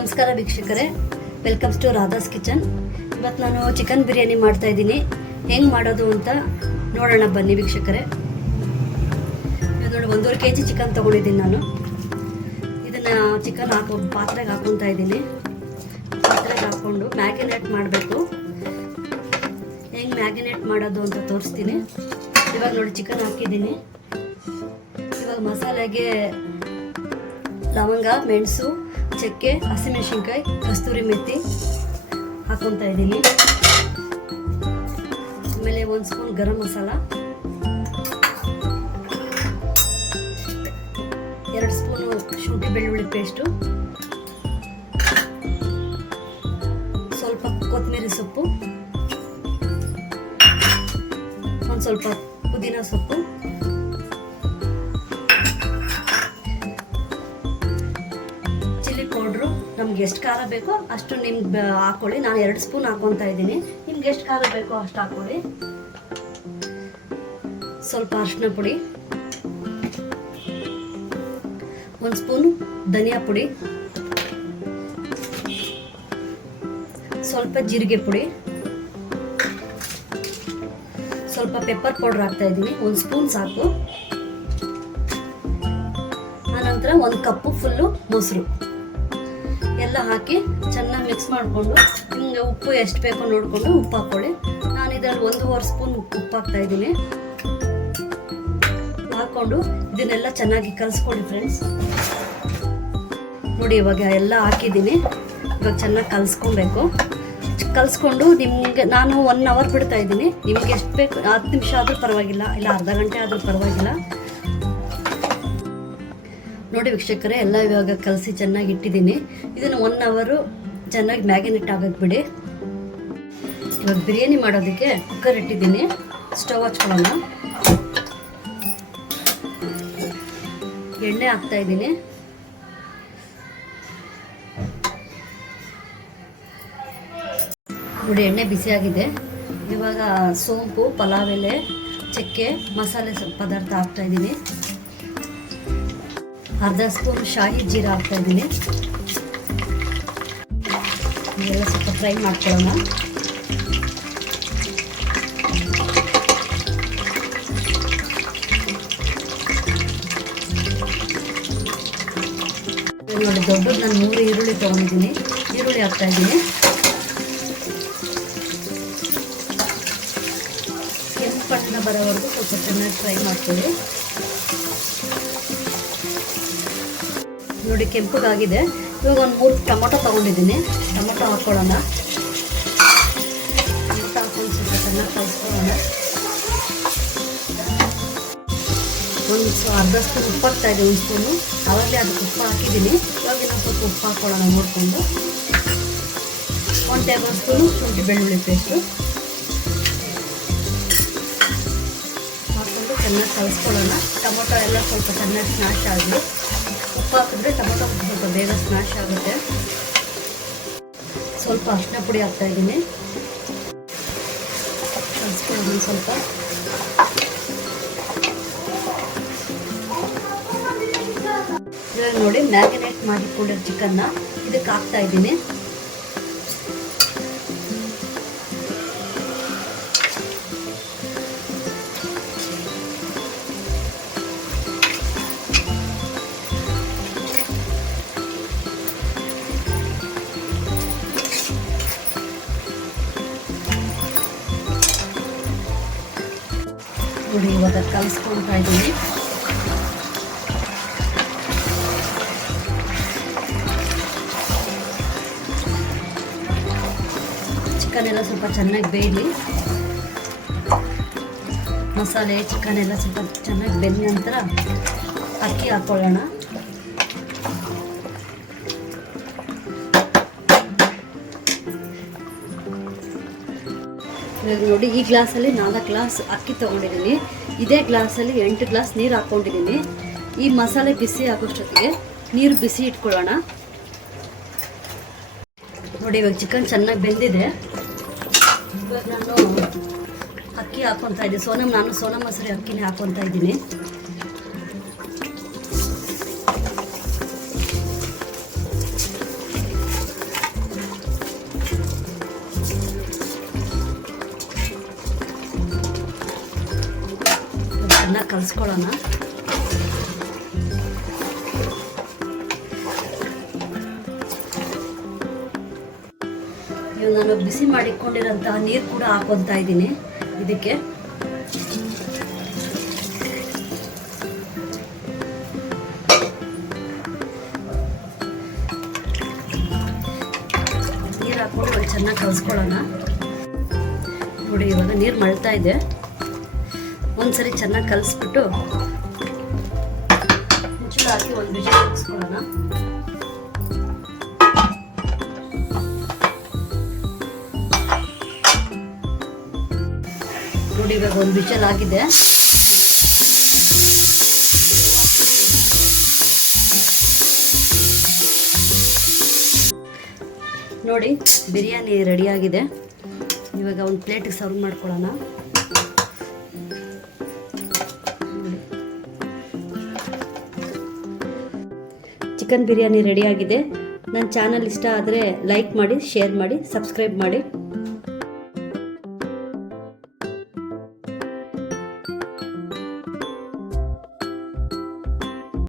ನಮಸ್ಕಾರ ವೀಕ್ಷಕರೇ, welcomes to Radha's kitchen. ಇವತ್ತು ನಾನು ಚಿಕನ್ ಬಿರಿಯಾನಿ ಮಾಡ್ತಾ ಇದ್ದೀನಿ. ಹೆಂಗೆ ಮಾಡೋದು ಅಂತ ನೋಡೋಣ ಬನ್ನಿ ವೀಕ್ಷಕರೇ. ನೋಡಿ, 1.5 kg ಚಿಕನ್ ತೊಗೊಂಡಿದ್ದೀನಿ ನಾನು. ಇದನ್ನು ಚಿಕನ್ ಪಾತ್ರೆಗೆ ಹಾಕೊತಾ ಇದ್ದೀನಿ. ಪಾತ್ರೆಗೆ ಹಾಕ್ಕೊಂಡು ಮ್ಯಾಗಿನೇಟ್ ಮಾಡಬೇಕು. ಹೆಂಗೆ ಮ್ಯಾಗಿನೇಟ್ ಮಾಡೋದು ಅಂತ ತೋರಿಸ್ತೀನಿ. ಇವಾಗ ನೋಡಿ, ಚಿಕನ್ ಹಾಕಿದ್ದೀನಿ. ಇವಾಗ ಮಸಾಲೆಗೆ ಲವಂಗ, ಮೆಣಸು, ಚಕ್ಕೆ, ಹಸಿಮೆಣಸಿನ್ಕಾಯಿ, ಕಸ್ತೂರಿ ಮೆಥಿ ಹಾಕೊತಾ ಇದ್ದೀನಿ. ಆಮೇಲೆ 1 ಸ್ಪೂನ್ ಗರಂ ಮಸಾಲ, 2 ಸ್ಪೂನು ಶುಂಠಿ ಬೆಳ್ಳುಳ್ಳಿ ಪೇಸ್ಟು, ಸ್ವಲ್ಪ ಕೊತ್ತಂಬರಿ ಸೊಪ್ಪು, ಒಂದು ಸ್ವಲ್ಪ ಪುದೀನ ಸೊಪ್ಪು, ಚಿಲ್ಲಿ ಪೌಡ್ರು. ನಮ್ಗೆ ಎಷ್ಟು ಖಾರ ಬೇಕೋ ಅಷ್ಟು ನಿಮ್ಗೆ ಹಾಕೊಳ್ಳಿ. ನಾನು 2 ಸ್ಪೂನ್ ಹಾಕೊತಾ ಇದ್ದೀನಿ. ನಿಮ್ಗೆ ಎಷ್ಟು ಖಾರ ಬೇಕೋ ಅಷ್ಟು ಹಾಕೊಳ್ಳಿ. ಸ್ವಲ್ಪ ಅರಿಶಿನ ಪುಡಿ, 1 ಸ್ಪೂನ್ ಧನಿಯಾ ಪುಡಿ, ಸ್ವಲ್ಪ ಜೀರಿಗೆ ಪುಡಿ, ಸ್ವಲ್ಪ ಪೆಪ್ಪರ್ ಪೌಡರ್ ಹಾಕ್ತಾ ಇದ್ದೀನಿ. 1 ಸ್ಪೂನ್ ಸಾಕು. ಆನಂತರ 1 ಕಪ್ಪು ಫುಲ್ಲು ಮೊಸರು ಎಲ್ಲ ಹಾಕಿ ಚೆನ್ನಾಗಿ ಮಿಕ್ಸ್ ಮಾಡಿಕೊಂಡು, ನಿಮ್ಗೆ ಉಪ್ಪು ಎಷ್ಟು ಬೇಕೋ ನೋಡಿಕೊಂಡು ಉಪ್ಪು ಹಾಕ್ಕೊಳ್ಳಿ. ನಾನು ಇದರಲ್ಲಿ 1.5 ಸ್ಪೂನ್ ಉಪ್ಪು ಹಾಕ್ತಾ ಇದ್ದೀನಿ. ಹಾಕ್ಕೊಂಡು ಇದನ್ನೆಲ್ಲ ಚೆನ್ನಾಗಿ ಕಲಿಸ್ಕೊಳ್ಳಿ ಫ್ರೆಂಡ್ಸ್. ನೋಡಿ, ಇವಾಗ ಎಲ್ಲ ಹಾಕಿದ್ದೀನಿ. ಇವಾಗ ಚೆನ್ನಾಗಿ ಕಲಿಸ್ಕೊಬೇಕು. ಕಲಿಸ್ಕೊಂಡು ನಿಮಗೆ ನಾನು 1 ಅವರ್ ಬಿಡ್ತಾ ಇದ್ದೀನಿ. ನಿಮ್ಗೆ ಎಷ್ಟು ಬೇಕು, 10 ನಿಮಿಷ ಆದರೂ ಪರವಾಗಿಲ್ಲ, ಇಲ್ಲ ಅರ್ಧ ಗಂಟೆ ಆದರೂ ಪರವಾಗಿಲ್ಲ. ನೋಡಿ ವೀಕ್ಷಕರೇ, ಎಲ್ಲ ಇವಾಗ ಕಲಸಿ ಚೆನ್ನಾಗಿ ಇಟ್ಟಿದ್ದೀನಿ. ಇದನ್ನು 1 ಅವರು ಚೆನ್ನಾಗಿ ಮ್ಯಾಗಿನೇಟ್ ಆಗೋದು ಬಿಡಿ. ಇವಾಗ ಬಿರಿಯಾನಿ ಮಾಡೋದಕ್ಕೆ ಕುಕ್ಕರ್ ಇಟ್ಟಿದ್ದೀನಿ. ಸ್ಟವ್ ಹಚ್ಕೊಳ್ಳೋಣ. ಎಣ್ಣೆ ಹಾಕ್ತಾ ಇದ್ದೀನಿ. ನೋಡಿ, ಎಣ್ಣೆ ಬಿಸಿಯಾಗಿದೆ. ಇವಾಗ ಸೋಂಪು, ಪಲಾವ್ ಎಲೆ, ಚಕ್ಕೆ, ಮಸಾಲೆ ಪದಾರ್ಥ ಹಾಕ್ತಾ ಇದ್ದೀನಿ. ಅರ್ಧ ಸ್ಪೂನ್ ಶಾಹಿ ಜೀರಾ ಹಾಕ್ತಾ ಇದ್ದೀನಿ. ಇದೆಲ್ಲ ಸ್ವಲ್ಪ ಫ್ರೈ ಮಾಡ್ಕೊಳ್ಳೋಣ. ನೋಡಿ, ದೊಡ್ಡದು ನಾನು 3 ಈರುಳ್ಳಿ ತೊಗೊಂಡಿದ್ದೀನಿ. ಈರುಳ್ಳಿ ಹಾಕ್ತಾ ಇದ್ದೀನಿ. ಕೆಂಪು ಬಣ್ಣ ಬರೋವರೆಗೂ ಸ್ವಲ್ಪ ಚೆನ್ನಾಗಿ ಫ್ರೈ ಮಾಡ್ಕೊಳ್ಳಿ. ನೋಡಿ, ಕೆಂಪಗಾಗಿದೆ. ಇವಾಗ 1 3 ಟೊಮೊಟೊ ತೊಗೊಂಡಿದ್ದೀನಿ. ಟೊಮೊಟೊ ಹಾಕ್ಕೊಳ್ಳೋಣ. ಟೊಮೊಟೊ ಹಾಕೊಂಡು ಸ್ವಲ್ಪ ಚೆನ್ನಾಗಿ ಕಲಿಸ್ಕೊಳ್ಳೋಣ. ಅರ್ಧ ಸ್ಪೂನ್ ಉಪ್ಪು ಹಾಕ್ತಾ ಇದೆ. 1 ಸ್ಪೂನು ಆವಾಗಲೇ ಅದಕ್ಕೆ ಉಪ್ಪು ಹಾಕಿದ್ದೀನಿ. ಇವಾಗ ಇನ್ನೊಂದು ಸ್ವಲ್ಪ ಉಪ್ಪು ಹಾಕ್ಕೊಳ್ಳೋಣ ನೋಡಿಕೊಂಡು. 1 ಟೇಬಲ್ ಸ್ಪೂನು ಶುಂಠಿ ಬೆಳ್ಳುಳ್ಳಿ ಪೇಸ್ಟು ಹಾಕ್ಕೊಂಡು ಚೆನ್ನಾಗಿ ಕಲಿಸ್ಕೊಳ್ಳೋಣ. ಟೊಮೊಟೊ ಎಲ್ಲ ಸ್ವಲ್ಪ ಚೆನ್ನಾಗಿ ಸ್ಮ್ಯಾಶ್ ಆಗಲಿ. ಉಪ್ಪು ಹಾಕಿದ್ರೆ ಟೊಮೊಟೊ ಸ್ವಲ್ಪ ಬೇಗ ಸ್ಮ್ಯಾಶ್ ಆಗುತ್ತೆ. ಸ್ವಲ್ಪ ಅರಿಶಿನ ಪುಡಿ ಹಾಕ್ತಾ ಇದ್ದೀನಿ. ಕಲಿಸ್ಕೊಳ್ಳೋಣ ಸ್ವಲ್ಪ. ಇವಾಗ ನೋಡಿ, ಮ್ಯಾರಿನೇಟ್ ಮಾಡಿಕೊಂಡಿರೋ ಚಿಕನ್ನ ಇದಕ್ಕೆ ಹಾಕ್ತಾ ಇದ್ದೀನಿ. ನೋಡಿ, ಇವಾಗ ಕಲಿಸ್ಕೊಳ್ತಾ ಇದ್ದೀನಿ. ಚಿಕನ್ ಎಲ್ಲ ಸ್ವಲ್ಪ ಚೆನ್ನಾಗಿ ಬೇಯಲಿ. ಮಸಾಲೆ ಚಿಕನ್ ಎಲ್ಲ ಸ್ವಲ್ಪ ಚೆನ್ನಾಗಿ ಬೆಂದ ನಂತರ ಅಕ್ಕಿ ಹಾಕ್ಕೊಳ್ಳೋಣ. ಇವಾಗ ನೋಡಿ, ಈ ಗ್ಲಾಸಲ್ಲಿ 4 ಗ್ಲಾಸ್ ಅಕ್ಕಿ ತೊಗೊಂಡಿದ್ದೀನಿ. ಇದೇ ಗ್ಲಾಸಲ್ಲಿ 8 ಗ್ಲಾಸ್ ನೀರು ಹಾಕ್ಕೊಂಡಿದ್ದೀನಿ. ಈ ಮಸಾಲೆ ಬಿಸಿ ಆಗೋಷ್ಟೊತ್ತಿಗೆ ನೀರು ಬಿಸಿ ಇಟ್ಕೊಳ್ಳೋಣ. ನೋಡಿ, ಇವಾಗ ಚಿಕನ್ ಚೆನ್ನಾಗಿ ಬೆಂದಿದೆ. ಇವಾಗ ನಾನು ಅಕ್ಕಿ ಹಾಕ್ಕೊತಾ ಇದ್ದೀನಿ. ನಾನು ಸೋನಾ ಮಸೂರಿ ಅಕ್ಕಿನೇ ಹಾಕ್ಕೊತಾ ಇದ್ದೀನಿ. ಚೆನ್ನಾಗಿ ಕಲಿಸ್ಕೊಳ್ಳೋಣ. ಇವಾಗ ನಾನು ಬಿಸಿ ಮಾಡಿಕೊಂಡಿರೋಂತಹ ನೀರು ಕೂಡ ಹಾಕೊತಾ ಇದ್ದೀನಿ ಇದಕ್ಕೆ. ನೀರು ಹಾಕ್ಕೊಂಡು ಒಂದು ಚೆನ್ನಾಗಿ ಕಲಿಸ್ಕೊಳ್ಳೋಣ. ನೋಡಿ ಇವಾಗ ನೀರು ಮಳ್ತಾ ಇದೆ. ಒಂದ್ಸರಿ ಚೆನ್ನಾಗಿ ಕಲಿಸ್ಬಿಟ್ಟು ಮುಚ್ಚಳ ಹಾಕಿ ಒಂದು ವಿಷಯ ಹಾಕಿಸ್ಕೊಳ್ಳೋಣ. ನೋಡಿ ಇವಾಗ ಒಂದು ವಿಷಲ್ ಆಗಿದೆ. ನೋಡಿ ಬಿರಿಯಾನಿ ರೆಡಿಯಾಗಿದೆ. ಇವಾಗ ಒಂದು ಪ್ಲೇಟಿಗೆ ಸರ್ವ್ ಮಾಡ್ಕೊಳ್ಳೋಣ. ಚಿಕನ್ ಬಿರಿಯಾನಿ ರೆಡಿಯಾಗಿದೆ. ನನ್ನ ಚಾನಲ್ ಇಷ್ಟ ಆದರೆ ಲೈಕ್ ಮಾಡಿ, ಶೇರ್ ಮಾಡಿ, ಸಬ್ಸ್ಕ್ರೈಬ್ ಮಾಡಿ.